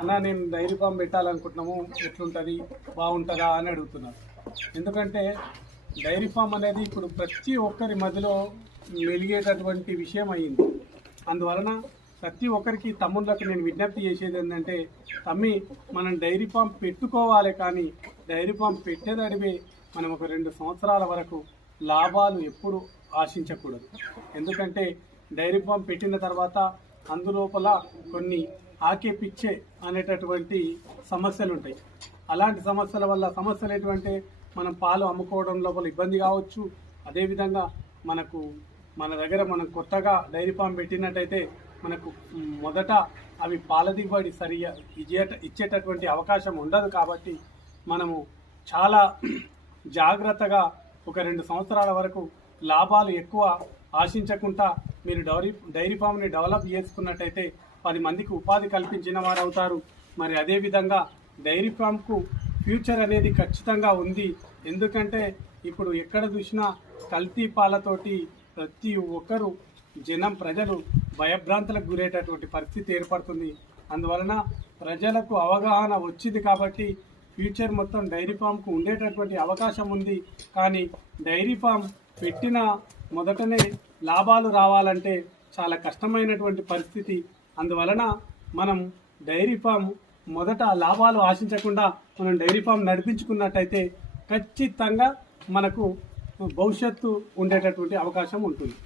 అన్న నేను dairy farm పెట్టాలనుకుంటున్నాము, ఎట్లుంటుంది, బాగుంటుందా అని అడుగుతున్నారు. ఎందుకంటే డైరీ ఫామ్ అనేది ఇప్పుడు ప్రతి ఒక్కరి మధ్యలో మెలిగేటటువంటి విషయం అయ్యింది. అందువలన ప్రతి ఒక్కరికి తమ్ముళ్ళకి నేను విజ్ఞప్తి చేసేది ఏంటంటే, తమ్మి మనం డైరీ ఫామ్ పెట్టుకోవాలి, కానీ డైరీ ఫామ్ పెట్టేదడివే మనం ఒక 2 సంవత్సరాల వరకు లాభాలు ఎప్పుడు ఆశించకూడదు. ఎందుకంటే డైరీ ఫామ్ పెట్టిన తర్వాత అందులోపల కొన్ని ఆకే పిచ్చే అనేటటువంటి సమస్యలు ఉంటాయి. అలాంటి సమస్యల వల్ల సమస్యలు ఎటువంటి మనం పాలు అమ్ముకోవడం లోపల ఇబ్బంది కావచ్చు. అదేవిధంగా మన దగ్గర మనం కొత్తగా డైరీ ఫామ్ పెట్టినట్టయితే మనకు మొదట అవి పాల దిగుబడి సరిగా ఇచ్చేటటువంటి అవకాశం ఉండదు. కాబట్టి మనము చాలా జాగ్రత్తగా ఒక 2 సంవత్సరాల వరకు లాభాలు ఎక్కువ ఆశించకుండా మీరు డైరీ ఫామ్ని డెవలప్ చేసుకున్నట్టయితే 10 మందికి ఉపాధి కల్పించిన వారు అవుతారు. మరి అదేవిధంగా డైరీ ఫామ్కు ఫ్యూచర్ అనేది ఖచ్చితంగా ఉంది. ఎందుకంటే ఇప్పుడు ఎక్కడ చూసినా కల్తీ పాలతోటి ప్రతి ఒక్కరు ప్రజలు భయభ్రాంతులకు గురేటటువంటి పరిస్థితి ఏర్పడుతుంది. అందువలన ప్రజలకు అవగాహన వచ్చింది కాబట్టి ఫ్యూచర్ మొత్తం డైరీ ఫామ్కు ఉండేటటువంటి అవకాశం ఉంది. కానీ డైరీ ఫామ్ పెట్టిన మొదటనే లాభాలు రావాలంటే చాలా కష్టమైనటువంటి పరిస్థితి. అందువలన మనం డైరీ ఫామ్ మొదట లాభాలు ఆశించకుండా మనం డైరీ ఫామ్ నడిపించుకున్నట్టయితే ఖచ్చితంగా మనకు భవిష్యత్తు ఉండేటటువంటి అవకాశం ఉంటుంది.